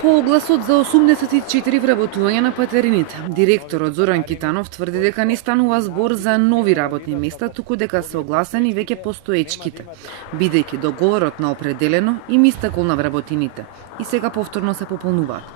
По огласот за 84 вработувања на патерините, директорот Зоран Китанов тврди дека не станува збор за нови работни места, туку дека се огласени веќе постоечките, бидејќи договорот на определено им истекол на вработините и сега повторно се пополнуваат.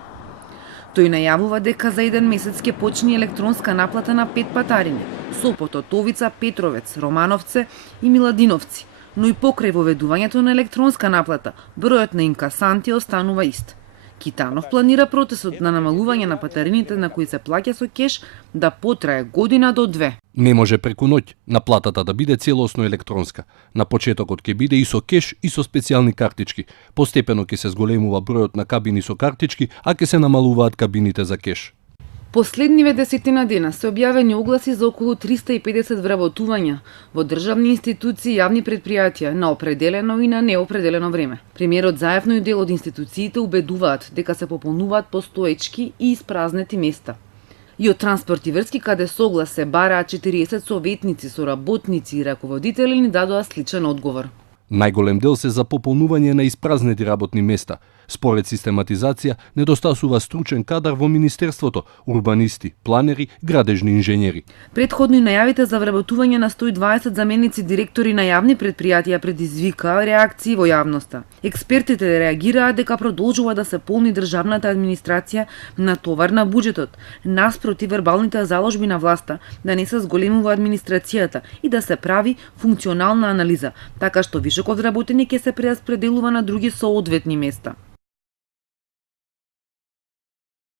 Тој најавува дека за еден месец ќе почне електронска наплата на 5 патарини: Сопот, Товица, Петровец, Романовце и Миладиновци, но и покрај воведувањето на електронска наплата, бројот на инкасанти останува ист. Китанов планира процесот на намалување на патарините на кои се плаќа со кеш да потрае година до 2. Не може преку ноќ наплатата да биде целосно електронска. На почетокот ќе биде и со кеш и со специјални картички. Постепено ќе се зголемува бројот на кабини со картички, а ќе се намалуваат кабините за кеш. Последниве десетина дена се објавени огласи за околу 350 вработувања во државни институции и јавни предпријатија на определено и на неопределено време. Премиерот заедно и дел од институциите убедуваат дека се пополнуваат постоечки и испразнети места. И од Транспорт и врски, каде со оглас се бараат 40 советници, соработници и раководители, ни дадоа сличен одговор. Најголем дел се за пополнување на испразнети работни места. Според систематизација, недостасува стручен кадар во Министерството, урбанисти, планери, градежни инженери. Предходно и најавите за вработување на 120 заменици директори на јавни предпријатија предизвика реакции во јавноста. Експертите реагираат дека продолжува да се полни државната администрација на товар на буџетот, наспроти вербалните заложби на власта да не се зголемува администрацијата и да се прави функционална анализа, така што вишокот вработени ќе се прераспределува на други соодветни места.